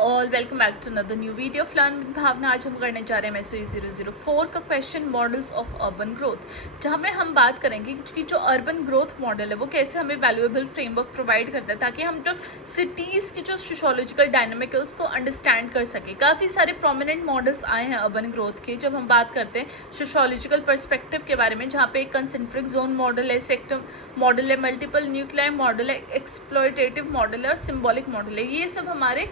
All, welcome back to another new video of learn with Bhavna. आज हम करने जा रहे हैं एमएसवी 004 का question models of urban growth, जहाँ पे हम बात करेंगे कि जो अर्बन ग्रोथ मॉडल है वो कैसे हमें वैल्यूएबल फ्रेमवर्क प्रोवाइड करता है ताकि हम जो सिटीज़ की जो सोशियोलॉजिकल डायनामिक है उसको अंडरस्टैंड कर सके। काफ़ी सारे प्रोमिनेंट मॉडल्स आए हैं अर्बन ग्रोथ के जब हम बात करते हैं सोशियोलॉजिकल पर्सपेक्टिव के बारे में, जहाँ पे एक कंसेंट्रिक जोन मॉडल है, सेक्टर मॉडल है, मल्टीपल न्यूक्लियर मॉडल है, एक्सप्लॉयटेटिव मॉडल है और सिम्बॉलिक मॉडल है। ये सब हमारे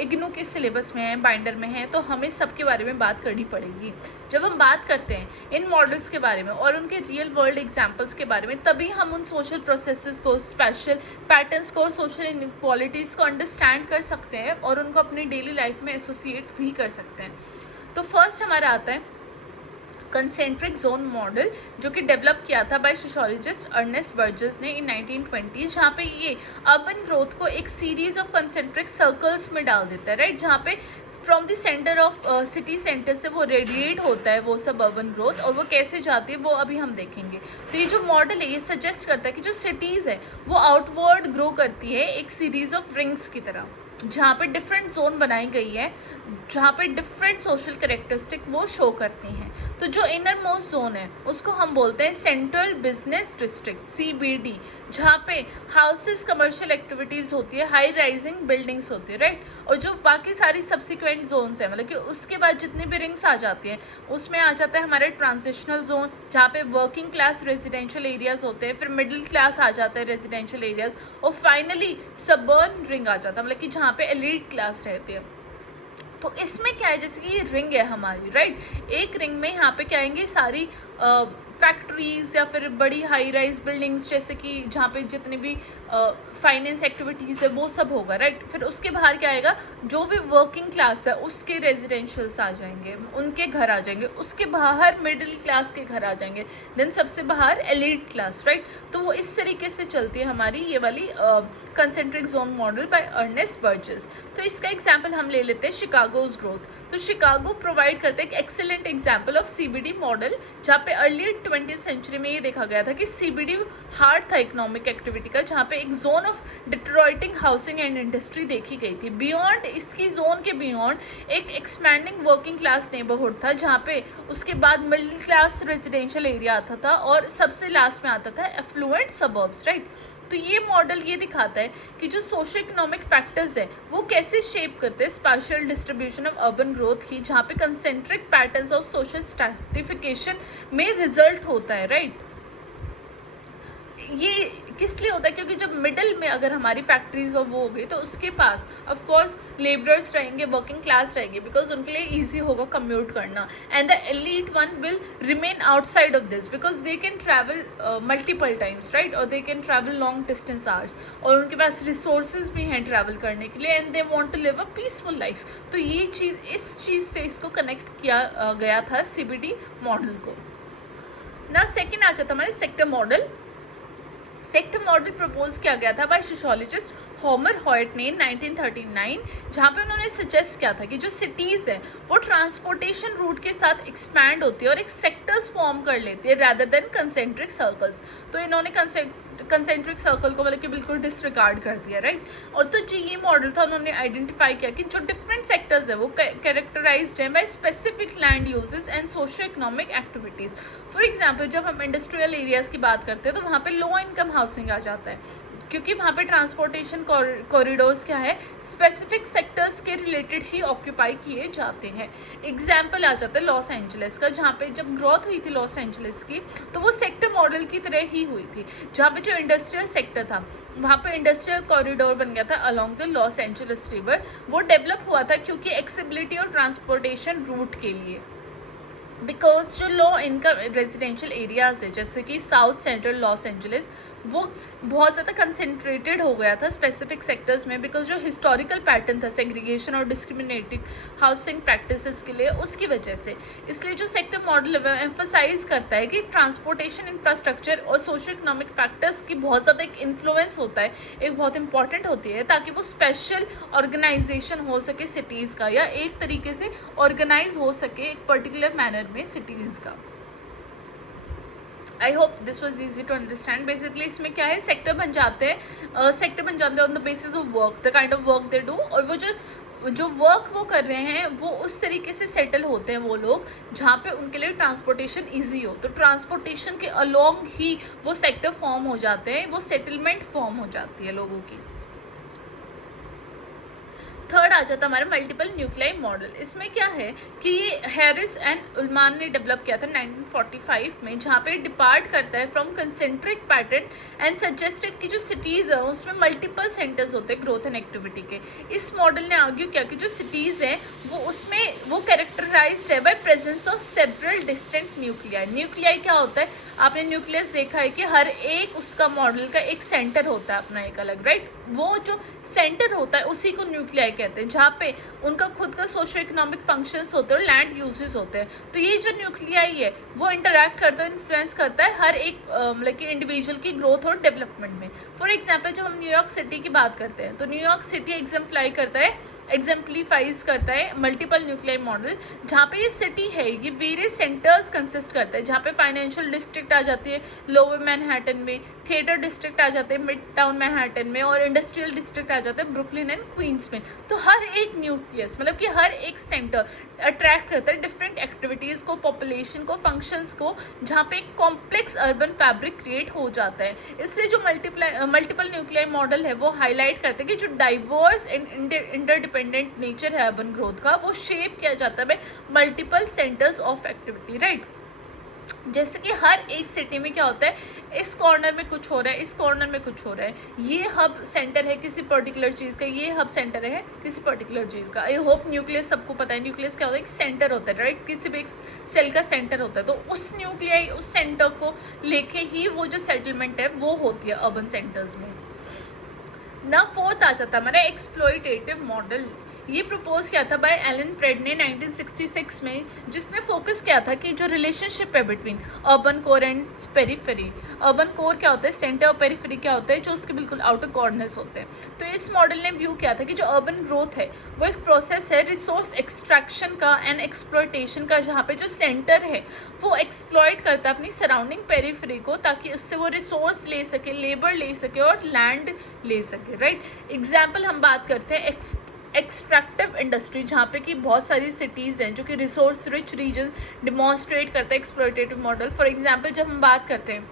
इग्नू के सिलेबस में है, बाइंडर में है, तो हमें सबके बारे में बात करनी पड़ेगी। जब हम बात करते हैं इन मॉडल्स के बारे में और उनके रियल वर्ल्ड एग्जांपल्स के बारे में, तभी हम उन सोशल प्रोसेसेस को, स्पेशल पैटर्न्स को और सोशल इनइक्वालिटीज़ को अंडरस्टैंड कर सकते हैं और उनको अपनी डेली लाइफ में एसोसिएट भी कर सकते हैं। तो फर्स्ट हमारा आता है कंसेंट्रिक जोन मॉडल, जो कि डेवलप किया था बाय सोशियोलॉजिस्ट अर्नेस्ट बर्जेस ने इन 1920s, जहाँ पे ये अर्बन ग्रोथ को एक सीरीज ऑफ कंसेंट्रिक सर्कल्स में डाल देता है, राइट, जहाँ पे from the centre of city centre से वो रेडिएट होता है वो सब अर्बन ग्रोथ, और वो कैसे जाती है वो अभी हम देखेंगे। तो ये जो मॉडल है ये सजेस्ट करता है कि जो सिटीज़ है वो आउटवर्ड ग्रो करती है एक सीरीज ऑफ रिंग्स की तरह, जहाँ पे डिफरेंट जोन बनाई गई है, जहाँ पे डिफरेंट सोशल कैरेक्टरिस्टिक वो शो करती हैं। तो जो इनर मोस्ट जोन है उसको हम बोलते हैं सेंट्रल बिजनेस डिस्ट्रिक्ट, CBD, जहाँ पे हाउसेस, कमर्शियल एक्टिविटीज़ होती है, हाई राइजिंग बिल्डिंग्स होती है, राइट। और जो बाकी सारी सब्सिक्वेंट जोन्स हैं, मतलब कि उसके बाद जितनी भी रिंग्स आ जाती हैं उसमें आ जाता है हमारे ट्रांजिशनल जोन, जहाँ पे वर्किंग क्लास रेजिडेंशियल एरियाज होते हैं, फिर मिडिल क्लास आ जाता है रेजिडेंशियल एरियाज, और फाइनली सबर्न रिंग आ जाता है, मतलब कि जहाँ पे एलीट क्लास रहती है। तो इसमें क्या है, जैसे कि ये रिंग है हमारी, राइट, एक रिंग में यहाँ पे क्या आएंगे सारी फैक्ट्रीज या फिर बड़ी हाई राइज बिल्डिंग्स, जैसे कि जहाँ पे जितनी भी फाइनेंस एक्टिविटीज़ है वो सब होगा, राइट। फिर उसके बाहर क्या आएगा, जो भी वर्किंग क्लास है उसके रेजिडेंशियल्स आ जाएंगे, उनके घर आ जाएंगे, उसके बाहर मिडिल क्लास के घर आ जाएंगे, देन सबसे बाहर एलीट क्लास, राइट। तो वो इस तरीके से चलती है हमारी ये वाली concentric zone model by Ernest Burgess. तो इसका एग्जाम्पल हम ले लेते हैं शिकागोज ग्रोथ। तो शिकागो प्रोवाइड करते हैं एक excellent example of CBD model, जहाँ पे अर्ली 20th सेंचुरी में ये देखा गया था कि CBD हार्ड था इकोनॉमिक एक्टिविटी का, जहाँ पे एक zone of deteriorating housing and industry देखी गई थी। बियॉन्ड इसकी जोन के बियॉन्ड एक एक्सपैंडिंग वर्किंग क्लास नेबरहुड था, जहाँ पे उसके बाद मिडिल क्लास रेजिडेंशियल एरिया आता था और सबसे लास्ट में आता था एफ्लुएंट सबर्ब्स, राइट। तो ये मॉडल ये दिखाता है कि जो सोशो इकोनॉमिक फैक्टर्स हैं वो कैसे शेप करते हैं special distribution of urban growth की, जहाँ पे concentric patterns of social stratification में रिजल्ट होता है, राइट। ये किस लिए होता है, क्योंकि जब मिडल में अगर हमारी फैक्ट्रीज और वो हो गई तो उसके पास ऑफ कोर्स लेबरर्स रहेंगे, वर्किंग क्लास रहेंगे, बिकॉज उनके लिए इजी होगा कम्यूट करना, and the elite one will remain outside of this because they can travel multiple times, right, और they can travel long distance hours, और उनके पास रिसोर्सेज भी हैं ट्रैवल करने के लिए, and they want to live a peaceful life. तो ये चीज़, इस चीज़ से इसको कनेक्ट किया गया था CBD मॉडल को ना। सेकेंड आ जाता हमारे sector model. Sector model propose किया गया था बाय सोशियोलॉजिस्ट होमर हॉयट ने 1939, जहाँ पे उन्होंने सजेस्ट किया था कि जो सिटीज़ है वो ट्रांसपोर्टेशन रूट के साथ एक्सपैंड होती है और एक सेक्टर्स फॉर्म कर लेती है रैदर देन कंसेंट्रिक सर्कल्स। तो इन्होंने कंसेंट्रिक सर्कल को मतलब कि बिल्कुल डिसरिगार्ड कर दिया, राइट। और तो जो ये मॉडल था उन्होंने आइडेंटिफाई किया कि जो डिफरेंट सेक्टर्स है वो कैरेक्टराइज्ड है by specific land uses and socio economic activities. For example जब हम इंडस्ट्रियल एरियाज़ की बात करते हैं तो वहाँ पे लो इनकम हाउसिंग आ जाता है, क्योंकि वहाँ पे ट्रांसपोर्टेशन कॉरिडोर्स क्या है, स्पेसिफिक सेक्टर्स के रिलेटेड ही ऑक्यूपाई किए जाते हैं। एग्जाम्पल आ जाता है लॉस एंजलिस का, जहाँ पे जब ग्रोथ हुई थी लॉस एंजलिस की तो वो सेक्टर मॉडल की तरह ही हुई थी, जहाँ पे जो इंडस्ट्रियल सेक्टर था वहाँ पे इंडस्ट्रियल कॉरिडोर बन गया था along the Los Angeles river. वो डेवलप हुआ था क्योंकि एक्सेसिबिलिटी और ट्रांसपोर्टेशन रूट के लिए, बिकॉज जो लो इनकम रेजिडेंशियल एरियाज है जैसे कि साउथ सेंट्रल लॉस एंजलिस, वो बहुत ज़्यादा कंसंट्रेटेड हो गया था स्पेसिफिक सेक्टर्स में, बिकॉज जो हिस्टोरिकल पैटर्न था सेग्रीगेशन और डिस्क्रिमिनेटिंग हाउसिंग प्रैक्टिसेस के लिए, उसकी वजह से। इसलिए जो सेक्टर मॉडल एम्फसाइज करता है कि ट्रांसपोर्टेशन इंफ्रास्ट्रक्चर और सोशो इकोनॉमिक फैक्टर्स की बहुत ज़्यादा एक इन्फ्लुएंस होता है, एक बहुत इंपॉर्टेंट होती है, ताकि वो स्पेशल ऑर्गेनाइजेशन हो सके सिटीज़ का, या एक तरीके से ऑर्गेनाइज हो सके एक पर्टिकुलर मैनर में सिटीज़ का। I hope this was easy to understand. Basically इसमें क्या है, सेक्टर बन जाते हैं on the basis of work, the kind of work they do, और वो जो जो वर्क वो कर रहे हैं वो उस तरीके से सेटल होते हैं वो लोग जहाँ पे उनके लिए ट्रांसपोर्टेशन इजी हो, तो ट्रांसपोर्टेशन के अलोंग ही वो सेक्टर फॉर्म हो जाते हैं, वो सेटलमेंट फॉर्म हो जाती है लोगों की। थर्ड आ जाता है हमारा मल्टीपल न्यूक्लियाई मॉडल। इसमें क्या है कि ये हैरिस एंड उल्मान ने डेवलप किया था 1945 में, जहाँ पे डिपार्ट करता है from concentric pattern and suggested कि जो सिटीज़ है उसमें मल्टीपल सेंटर्स होते हैं ग्रोथ एंड एक्टिविटी के। इस मॉडल ने आर्ग्यू किया कि जो सिटीज़ हैं वो उसमें वो कैरेक्टराइज्ड है by presence of several distant nuclei. Nuclei क्या होता है, आपने न्यूक्लियस देखा है कि हर एक उसका मॉडल का एक सेंटर होता है अपना एक अलग, राइट। वो जो सेंटर होता है उसी को न्यूक्लियाई कहते हैं, जहाँ पे उनका खुद का सोशो इकोनॉमिक फंक्शंस होते हैं और लैंड यूजेस होते हैं। तो ये जो न्यूक्लियाई है वो इंटरैक्ट करता है, इन्फ्लुएंस करता है हर एक मतलब कि इंडिविजुअल की ग्रोथ और डेवलपमेंट में। फॉर एग्जाम्पल जब हम न्यूयॉर्क सिटी की बात करते हैं तो न्यूयॉर्क सिटी एग्जाम्प्लीफाइज करता है मल्टीपल न्यूक्लियाई मॉडल, जहाँ पे ये सिटी है ये वेरियस सेंटर्स कंसिस्ट करता है, जहाँ पे फाइनेंशियल डिस्ट्रिक्ट आ जाती है लोअर मैनहट्टन में, थिएटर डिस्ट्रिक्ट आ जाते हैं मिड टाउन मैनहट्टन में, और इंडस्ट्रियल डिस्ट्रिक्ट आ जाते हैं ब्रुकलिन एंड क्वींस में। तो हर एक न्यूक्लियस मतलब कि हर एक सेंटर अट्रैक्ट करता है डिफरेंट एक्टिविटीज़ को, पॉपुलेशन को, फंक्शंस को, जहाँ पे एक कॉम्प्लेक्स अर्बन फैब्रिक क्रिएट हो जाता है। इसलिए जो मल्टीपल न्यूक्लियाई मॉडल है वो हाईलाइट करते हैं कि जो डाइवर्स एंड इंटरडिपेंडेंट नेचर है अर्बन ग्रोथ का वो शेप किया जाता है multiple centres of activity, right. जैसे कि हर एक सिटी में क्या होता है, इस कॉर्नर में कुछ हो रहा है, इस कॉर्नर में कुछ हो रहा है, ये हब सेंटर है किसी पर्टिकुलर चीज़ का, ये हब सेंटर है किसी पर्टिकुलर चीज़ का। आई होप न्यूक्लियस सबको पता है, न्यूक्लियस क्या होता है, एक सेंटर होता है, राइट, किसी भी एक सेल का सेंटर होता है। तो उस न्यूक्लियाई उस सेंटर को लेके ही वो जो सेटलमेंट है वो होती है अर्बन सेंटर्स में ना। फोर्थ आ जाता है हमारा एक्सप्लॉयटेटिव मॉडल। ये प्रपोज किया था बाय एलन प्रेड ने 1966 में, जिसने फोकस किया था कि जो रिलेशनशिप है between urban core and periphery. Urban core क्या होता है, सेंटर, और पेरिफेरी क्या होता है, जो उसके बिल्कुल आउटर कॉर्नर्स होते हैं। तो इस मॉडल ने व्यू किया था कि जो अर्बन ग्रोथ है वो एक प्रोसेस है रिसोर्स एक्सट्रैक्शन का एंड एक्सप्लॉयटेशन का, जहाँ पे जो सेंटर है वो एक्सप्लॉयट करता है अपनी सराउंडिंग पेरिफेरी को, ताकि उससे वो रिसोर्स ले सके, लेबर ले सके और लैंड ले सके, राइट। एग्जाम्पल हम बात करते हैं एक्सट्रैक्टिव इंडस्ट्री, जहाँ पे कि बहुत सारी सिटीज़ हैं जो कि रिसोर्स रिच रीजन डिमॉन्स्ट्रेट करता है एक्सप्लॉयटेटिव मॉडल। फॉर एग्जांपल जब हम बात करते हैं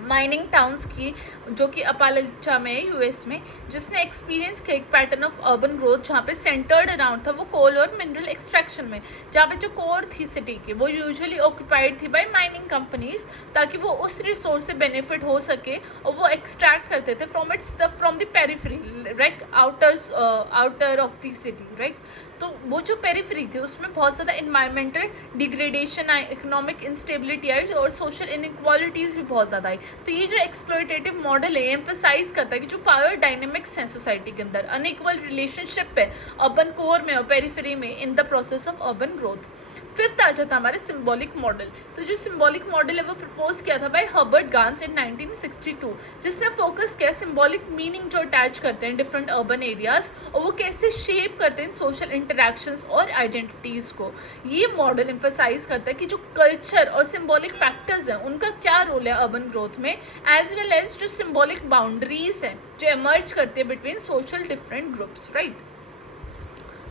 माइनिंग टाउन्स की, जो कि अपालाचा में है यूएस में, जिसने एक्सपीरियंस किया एक पैटर्न ऑफ अर्बन ग्रोथ जहाँ पे सेंटर्ड अराउंड था वो कोल और मिनरल एक्सट्रैक्शन में, जहाँ पे जो कोर थी सिटी की वो यूजुअली ऑक्यूपाइड थी बाय माइनिंग कंपनीज, ताकि वो उस रिसोर्स से बेनिफिट हो सके और वो एक्सट्रैक्ट करते थे from the periphery, right, outer of the city, right. तो वो जो पेरिफेरी थी उसमें बहुत ज़्यादा इन्वायरमेंटल डिग्रेडेशन आई, इकोनॉमिक इंस्टेबिलिटी आई और सोशल इनइक्वालिटीज़ भी बहुत ज़्यादा आई। तो ये जो एक्सप्लॉयटेटिव मॉडल है एम्फसाइज करता है कि जो पावर डायनेमिक्स हैं सोसाइटी के अंदर, अनइक्वल रिलेशनशिप है अर्बन कोर में और पेरिफेरी में in the process of urban growth. Fifth आ जाता है हमारे सिंबॉलिक मॉडल। तो जो सिंबॉलिक मॉडल है वो प्रपोज किया था बाय हर्बर्ट गांस इन 1962, जिसने फोकस किया सिंबॉलिक मीनिंग जो अटैच करते हैं डिफरेंट अर्बन एरियाज और वो कैसे शेप करते हैं सोशल इंटरैक्शंस और आइडेंटिटीज़ को। ये मॉडल एम्फसाइज करता है कि जो कल्चर और सिंबॉलिक फैक्टर्स हैं उनका क्या रोल है अर्बन ग्रोथ में, एज वेल एज जो सिंबॉलिक बाउंड्रीज हैं जो एमर्ज करती है between social different groups, right.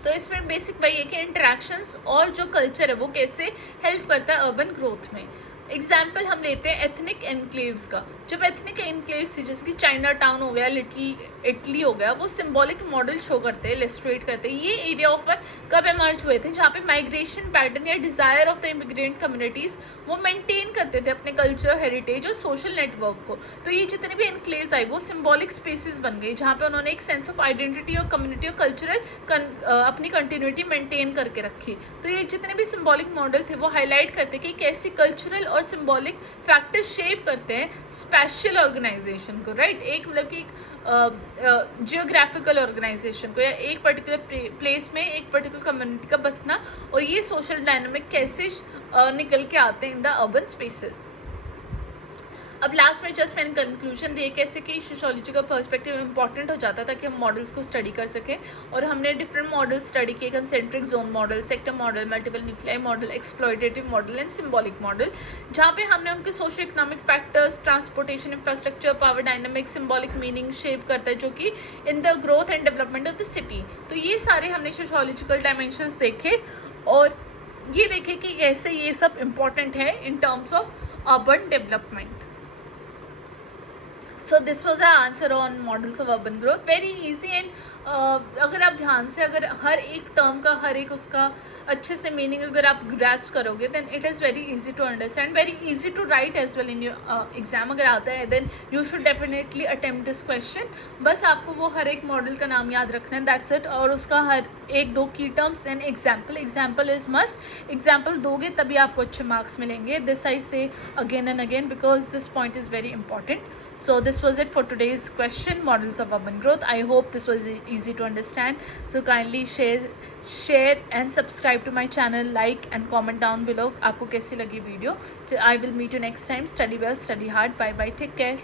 तो इसमें बेसिक वही है कि इंटरेक्शंस और जो कल्चर है वो कैसे हेल्प करता है अर्बन ग्रोथ में। एग्जाम्पल हम लेते हैं एथनिक एनक्लेव्स का। जब एथनिक एनक्लेव्स थी जैसे कि चाइना टाउन हो गया, लिटिल इटली हो गया, वो सिंबॉलिक मॉडल शो करते हैं, इलस्ट्रेट करते हैं। ये एरिया ऑफ वर्क कब एमर्ज हुए थे, जहाँ पे माइग्रेशन पैटर्न या desire of the immigrant communities वो मेंटेन करते थे अपने कल्चर, हेरिटेज और सोशल नेटवर्क को। तो ये जितने भी एनक्लेव्स आई वो सिंबॉलिक स्पेसेस बन गई, जहाँ पे उन्होंने एक सेंस ऑफ आइडेंटिटी और कम्युनिटी और कल्चरल अपनी कंटिन्यूटी मेंटेन करके रखी। तो ये जितने भी सिंबॉलिक मॉडल थे वो हाईलाइट करते कि कैसे कल्चरल और सिंबॉलिक फैक्टर शेप करते हैं स्पेशल ऑर्गेनाइजेशन को, राइट। एक मतलब कि जियोग्राफिकल ऑर्गेनाइजेशन को या एक पर्टिकुलर प्लेस में एक पर्टिकुलर कम्युनिटी का बसना, और ये सोशल डायनामिक कैसे निकल के आते हैं इन द अर्बन स्पेसेस। अब लास्ट में जस्ट मैंने कंक्लूजन दिए कैसे कि सोशियोलॉजी का पर्सपेक्टिव इंपॉर्टेंट हो जाता था कि हम मॉडल्स को स्टडी कर सकें, और हमने डिफरेंट मॉडल स्टडी किए, concentric zone model, sector model, multiple nuclei model, exploitative model and symbolic model, जहाँ पे हमने उनके socio economic factors, transportation infrastructure, power dynamics, symbolic meaning shape करता है जो कि in the growth and development of the city. तो ये सारे हमने सोशियोलॉजिकल डायमेंशंस देखे और ये देखे कि कैसे ये सब इम्पॉर्टेंट है in terms of urban development. So this was the answer on models of urban growth, very easy and अगर आप ध्यान से अगर हर एक टर्म का हर एक उसका अच्छे से मीनिंग अगर आप ग्रास्प करोगे then it is very easy to understand, very easy to write as well in your exam. अगर आता है then you should definitely attempt this question. बस आपको वो हर एक मॉडल का नाम याद रखना है, दैट्स इट, और उसका हर एक दो की terms and example is must. Example दोगे तभी आपको अच्छे मार्क्स मिलेंगे। दिस आई से again and again because this point is very important. So this was it for today's question, models of urban growth. I hope this was easy to understand. So kindly share and subscribe to my channel, like and comment down below आपको कैसी लगी video. I will meet you next time. Study well, study hard. Bye bye. Take care.